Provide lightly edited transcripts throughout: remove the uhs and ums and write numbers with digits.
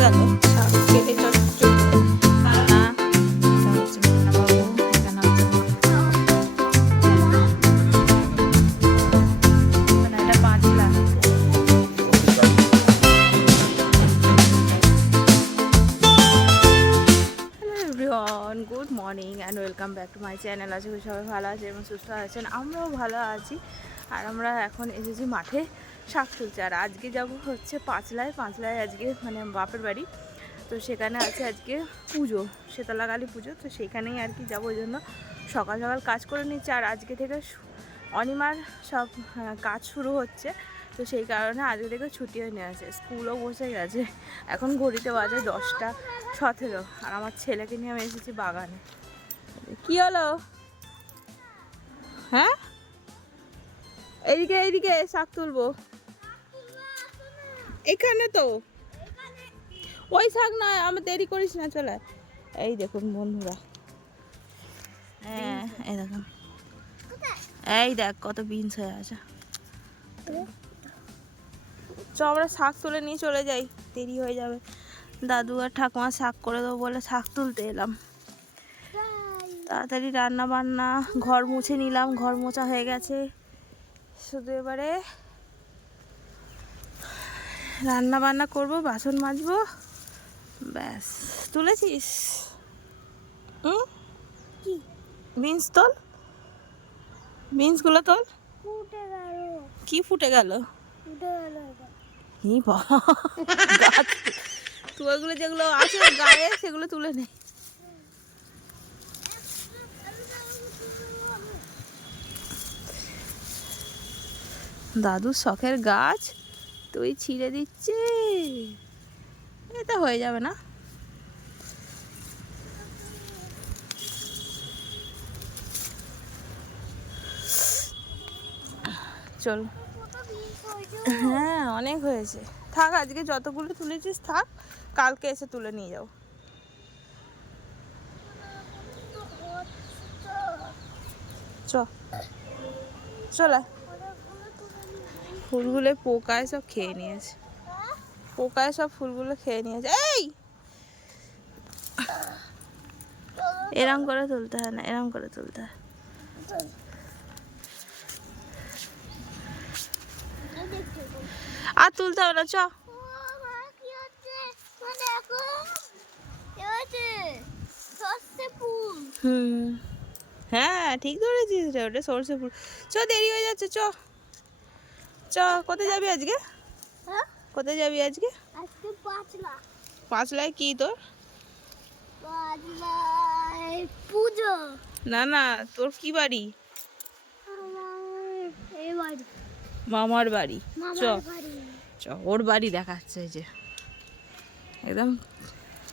গেল শাক কেটে চচ্চড়ি। না, এটা হচ্ছে মুন্নাবাবু, এখানে হচ্ছে মানে এটা 5 lakh. Hello everyone, good morning and welcome back to my channel. আশা করি সবাই ভালো আছে এবং সুস্থ আছেন, আমরাও ভালো আছি। আর আমরা এখন এসেছি মাঠে শাক তুলছে। আর আজকে যাব হচ্ছে পাঁচলায় আজকে মানে বাপের বাড়ি, তো সেখানে আছে আজকে পুজো, শীতলা কালী পুজো। তো সেখানেই আর কি যাবো, ওই জন্য সকাল সকাল কাজ করে নিচ্ছে। আর আজকে থেকে অনিমার সব কাজ শুরু হচ্ছে, তো সেই কারণে আজকে থেকে ছুটিও নিয়ে আছে, স্কুলও বসে গেছে। এখন ঘড়িতে বাজে 10:17। আর আমার ছেলেকে নিয়ে আমি এসেছি বাগানে। কি হলো? হ্যাঁ, এইদিকে শাক তুলবো। এখানে তো ওই শাক নয়, আমার দেরি করিস না, চলে। এই দেখুন বন্ধুরা, হ্যাঁ এই দেখুন, এই দেখ কত বিনস হয়ে আছে। চ আমরা শাক তুলে নিয়ে চলে যাই, দেরি হয়ে যাবে। দাদু আর ঠাকুমা শাক করে দেবো বলে শাক তুলতে এলাম। তাড়াতাড়ি রান্না বান্না, ঘর মুছে নিলাম, ঘর মোছা হয়ে গেছে। শুধু এবারে রান্না বান্না করবো, বাসন মাজবো, ব্যাস। তুলেছিস? বিনস তোল, বিনসগুলো তোল। কি ফুটে গেল? তুয়াগুলো যেগুলো আছে গায়ে সেগুলো তুলে নে। দাদুর শখের গাছ তুই ছিঁড়ে দিচ্ছে, এটা হয়ে যাবে না? চল, হ্যাঁ অনেক হয়েছে, থাক আজকে যতগুলো তুলেছিস থাক, কালকে এসে তুলে নিয়ে যাও। চলে, ফুলগুলো পোকায় সব খেয়ে নিয়েছে, পোকায় সব ফুলগুলো খেয়ে নিয়েছে। এই এরম করে তুলতে হয় না, এরম করে তুলতে হয়। আর তুলতে হবে না, চ। হ্যাঁ ঠিক ধরেছিস রে, ওটা সরষে ফুল। চ, দেরি হয়ে যাচ্ছে, চ চ। কোথায় যাবি আজকে? কোথায় যাবি আজকে? পাঁচলায় কি তোর? পুজো। না না, তোর কি বাড়ি? মামার বাড়ি। চ চ, ওর বাড়ি দেখাচ্ছে যে একদম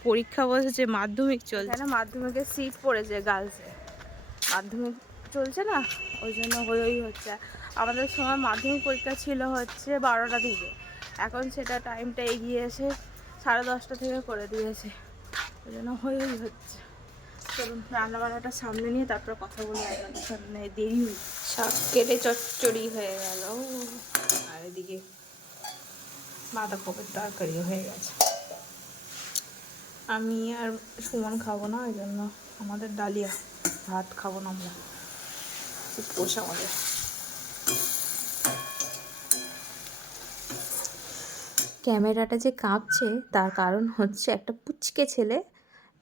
পরীক্ষা বসেছে, মাধ্যমিক চলছে। এখানে মাধ্যমিকের সিট পড়েছে গার্লসে, মাধ্যমিক চলছে না, ওই জন্য হই হচ্ছে। আমাদের সময় মাধ্যমিক পরীক্ষা ছিল হচ্ছে 12টা থেকে, এখন সেটা টাইমটা এগিয়ে এসে 10:30 থেকে করে দিয়েছে, ওই জন্য হই হচ্ছে। চলুন রান্নাবান্নাটা সামনে নিয়ে তারপর কথা বলি আপনাদের সামনে। দেরি শাক কেটে চচ্চড়ি হয়ে গেল, আর এদিকে বাঁধাকপির তরকারিও হয়ে গেছে। আমি আর সুমন খাবো না, ওই জন্য আমাদের ডালিয়া, ভাত খাবো না আমরা, উপোস আমাদের। ক্যামেরাটা যে কাঁপছে তার কারণ হচ্ছে একটা পুচকে ছেলে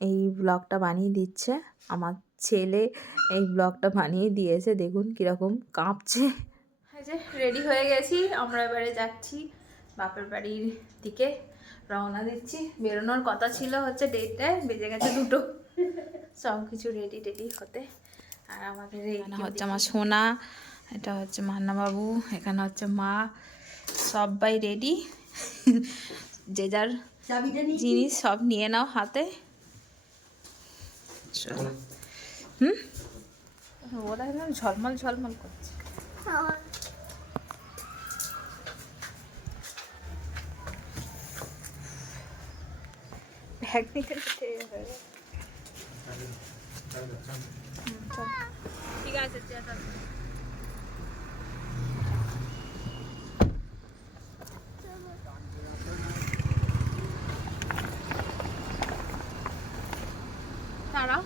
এই ব্লগটা বানিয়ে দিচ্ছে। আমার ছেলে এই ব্লগটা বানিয়ে দিয়েছে, দেখুন কীরকম কাঁপছে। এই যে রেডি হয়ে গেছি, আমরা এবারে যাচ্ছি বাপের বাড়ির দিকে, রওনা দিচ্ছি। বেরোনোর কথা ছিল হচ্ছে 1:30, বেজে গেছে 2টো। সব কিছু রেডি টেডি হতে। আর আমাদের এখানে হচ্ছে আমার সোনা, এটা হচ্ছে মান্নাবাবু, এখানে হচ্ছে মা, সবাই রেডি। যে যার জিনিস সব নিয়ে নাও হাতে। ওরা একদম ঝলমল ঝলমল করছে। ঠিক আছে,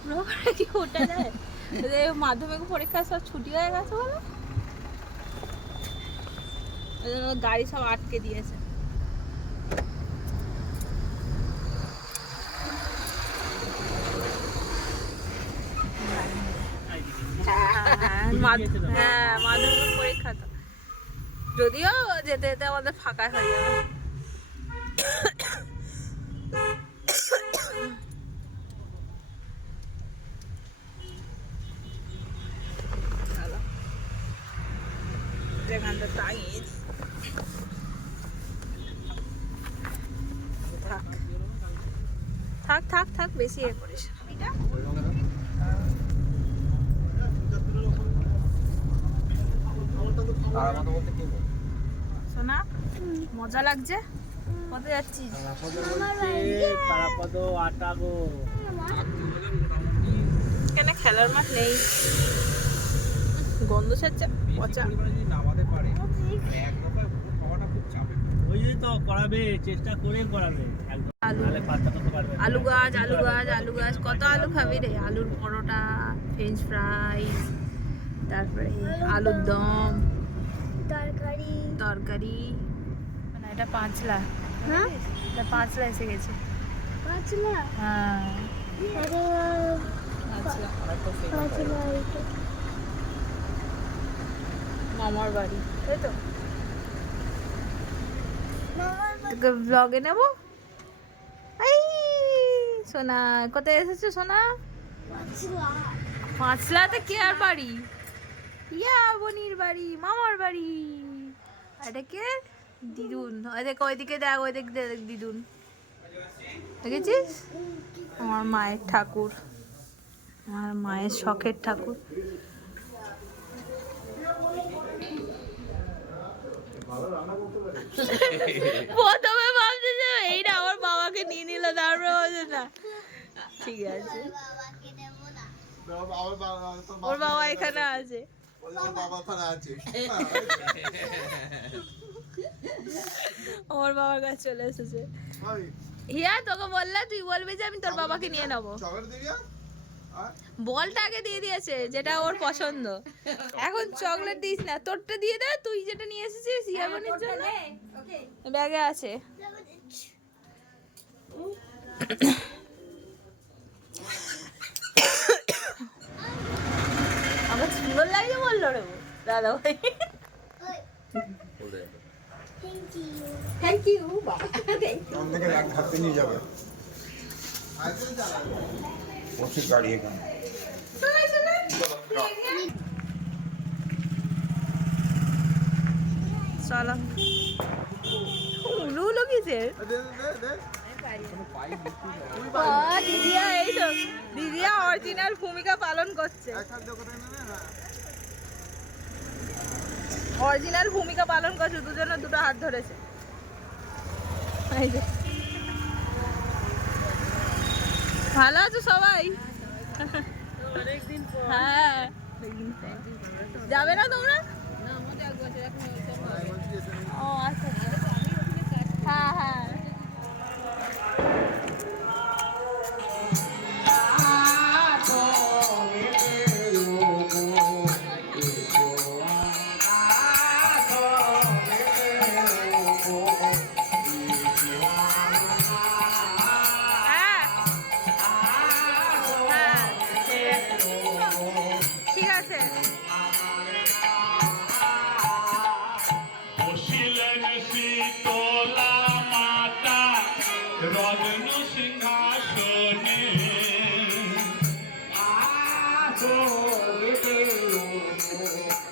উপরে উপরে কি ওঠা যায়? মাধ্যমিক পরীক্ষা সব ছুটি হয়ে গেছে বলে ওই জন্য গাড়ি সব আটকে দিয়েছে। হ্যাঁ মাধ্যমিক পরীক্ষা তো, যদিও যেতে যেতে আমাদের ফাঁকা হয়ে যাবে। এখানটা টাঙিয়ে থাক থাক থাক থাক, বেশি এ করিস না। সোনা মজা লাগছে? কোথায় যাচ্ছিস? এখানে খেলার মাঠ নেই, গন্ধ ছাড়ছে পচা। আলু গাছ আলু গাছ আলু গাছ, কত আলু খাবি রে? আলুর পরোটা, ফ্রেঞ্চ ফ্রাইস, তারপরে আলুর দম, তরকারি তরকারি। মানে এটা পাঁচলা, হ্যাঁ এটা পাঁচলা এসে গেছে। পাঁচলা হ্যাঁ পাঁচলা মামার বাড়ি, তাই তো? ব্লগে নেবো। এই সোনা কোথায় এসেছো সোনা? পাঁচলাতে কে আর বাড়ি? ইয়া বনির বাড়ি, মামার বাড়ি। এটা কে? দিদুন। ওইদিকে দেখ, ওইদিকে দেখ দিদুন, দেখেছিস? আমার মায়ের ঠাকুর, আমার মায়ের শখের ঠাকুর। প্রথমে ভাবছে যে এইটা আমার বাবাকে নিয়ে নিল, তারপরে বলছে না ঠিক আছে ওর বাবা এখানে আছে। ওর বাবার কাছে চলে এসেছে। হিয়া তোকে বললে তুই বলবি যে আমি তোর বাবাকে নিয়ে নেবো। বলটা আগে দিয়ে দিয়েছে যেটা ওর পছন্দ, এখন চকলেট দিস না, তোরটা দিয়ে দে। তুই যেটা নিয়ে এসেছিস ইয়াবনির জন্য ব্যাগে আছে। আমার সুন্দর লাগে বললো রে দাদা ভাই। থ্যাংক ইউ বাবা, থ্যাংক ইউ। নিয়ে যাবে গাড়ি এখানে চলো উলু উলু কিসের? দিদিয়া এই তো, দিদিয়া অরিজিনাল ভূমিকা পালন করছে, অরিজিনাল ভূমিকা পালন করছে। দুজনে দুটো হাত ধরেছে। ভালো আছো সবাই? হ্যাঁ যাবে না তোমরা? ও আচ্ছা হ্যাঁ হ্যাঁ। ঠিক আছে। বসিলেন শীতলা মাতা রত্ন সিংহাসনে,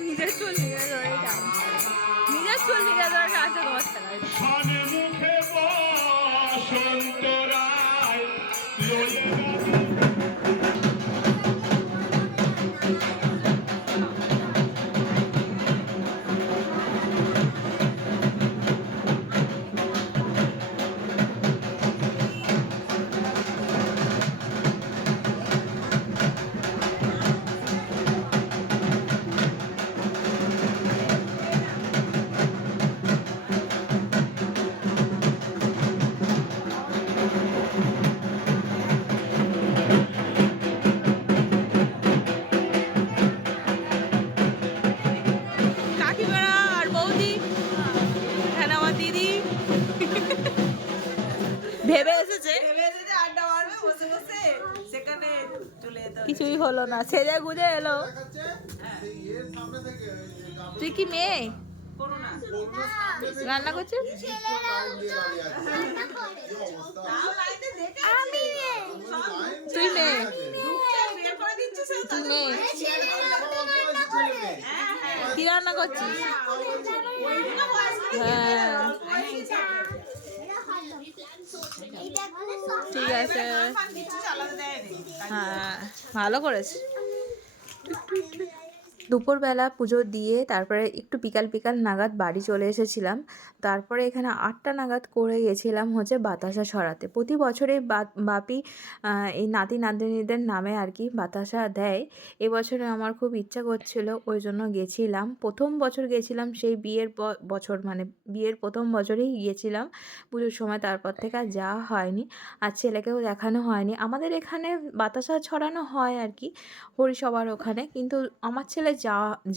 নিজের চুল নিয়ে ধরে নিজের চুল নিয়ে ধরে রাজ্য অবস্থা সন্মুখে বসন্ত রায় ভেবে এসেছে আড্ডা মারবে বসে বসে, সেখানে চলে যেতে হবে। কিছুই হলো না, সেজে গুজে এলো। তুই কি মেয়ে রান্না করছিস? তুই মেয়ে, তুই মেয়ে কি রান্না করছিস? হ্যাঁ ঠিক আছে, হ্যাঁ ভালো করেছিস। দুপুরবেলা পুজো দিয়ে তারপরে একটু বিকাল বিকাল নাগাদ বাড়ি চলে এসেছিলাম। তারপরে এখানে 8টা নাগাদ করে গেছিলাম হচ্ছে বাতাসা ছড়াতে। প্রতি বছরেই বাপি এই নাতি নাতনিদের নামে আর কি বাতাসা দেয়। এবছরে আমার খুব ইচ্ছা করছিল, ওই জন্য গেছিলাম। প্রথম বছর গেছিলাম সেই বিয়ের বছর, মানে বিয়ের প্রথম বছরেই গিয়েছিলাম পুজোর সময়, তারপর থেকে আর যাওয়া হয়নি, আর ছেলেকেও দেখানো হয়নি। আমাদের এখানে বাতাসা ছড়ানো হয় আর কি হরিসভার ওখানে, কিন্তু আমার ছেলে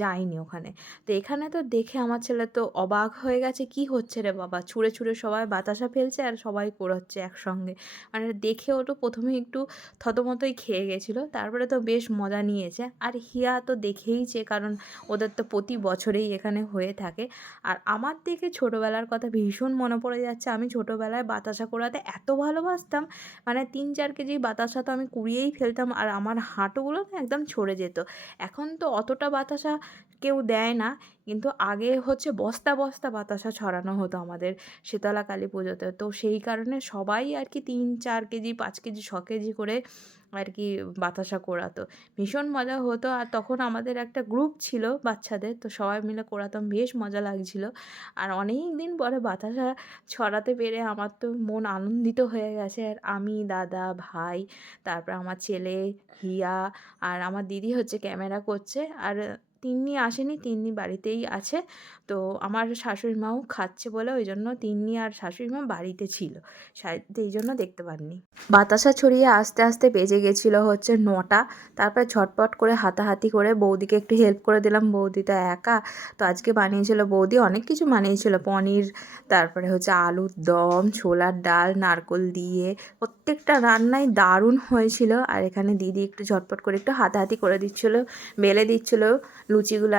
যায়নি ওখানে। তো এখানে তো দেখে আমার ছেলে তো অবাক হয়ে গেছে, কি হচ্ছে রে বাবা, ছুঁড়ে ছুঁড়ে সবাই বাতাসা ফেলছে আর সবাই কুড়োচ্ছে একসঙ্গে। মানে দেখে ও তো প্রথমে একটু থতমতই খেয়ে গেছিলো, তারপরে তো বেশ মজা নিয়েছে। আর হিয়া তো দেখেইছে, কারণ ওদের তো প্রতি বছরেই এখানে হয়ে থাকে। আর আমার দেখে ছোটোবেলার কথা ভীষণ মনে পড়ে যাচ্ছে। আমি ছোটোবেলায় বাতাসা কোড়াতে এত ভালোবাসতাম, মানে 3-4 কেজি বাতাসা তো আমি কুড়িয়েই ফেলতাম, আর আমার হাঁটুগুলো না একদম ছড়ে যেত। এখন তো অতটা বাতাসা কেউ দেয় না, কিন্তু আগে হচ্ছে বস্তা বস্তা বাতাসা ছড়ানো হতো আমাদের শীতলা কালী পুজোতে। তো সেই কারণে সবাই আর কি 3-4 কেজি 5 কেজি 6 কেজি করে আর কি বাতাসা কোড়াতো, ভীষণ মজা হতো। আর তখন আমাদের একটা গ্রুপ ছিল বাচ্চাদের, তো সবাই মিলে কোড়াতাম, বেশ মজা লাগছিল। আর অনেক দিন পরে বাতাসা ছড়াতে পেরে আমার তো মন আনন্দিত হয়ে গেছে। আর আমি, দাদা, ভাই, তারপর আমার ছেলে হিয়া, আর আমার দিদি হচ্ছে ক্যামেরা করছে, আর তিন্নি আসেনি, তিন্নি বাড়িতেই আছে। তো আমার শাশুড়ি মাও খাচ্ছে বলে ওই জন্য তিন্নি আর শাশুড়ি মা বাড়িতে ছিল, শায়দ এই জন্য দেখতে পাননি। বাতাসা ছড়িয়ে আস্তে আস্তে বেজে গেছিলো হচ্ছে 9টা। তারপরে ঝটপট করে হাতাহাতি করে বৌদিকে একটু হেল্প করে দিলাম, বৌদি তো একা। তো আজকে বানিয়েছিল বৌদি অনেক কিছু বানিয়েছিল, পনির, তারপরে হচ্ছে আলুর দম, ছোলার ডাল, নারকোল দিয়ে, প্রত্যেকটা রান্নাই দারুণ হয়েছিল। আর এখানে দিদি একটু ঝটপট করে একটু হাতাহাতি করে দিচ্ছিলো, বেলে দিচ্ছিলো লুচিগুলো,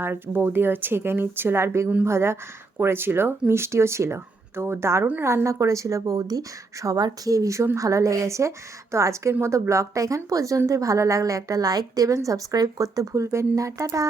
আর বৌদি ছেঁকে নিচ্ছিলো, আর বেগুন ভাজা করেছিল, মিষ্টিও ছিল। তো দারুণ রান্না করেছিল বৌদি, সবার খেয়ে ভীষণ ভালো লেগেছে। তো আজকের মতো ব্লগটা এখান পর্যন্তই। ভালো লাগলে একটা লাইক দেবেন, সাবস্ক্রাইব করতে ভুলবেন না। টাটা।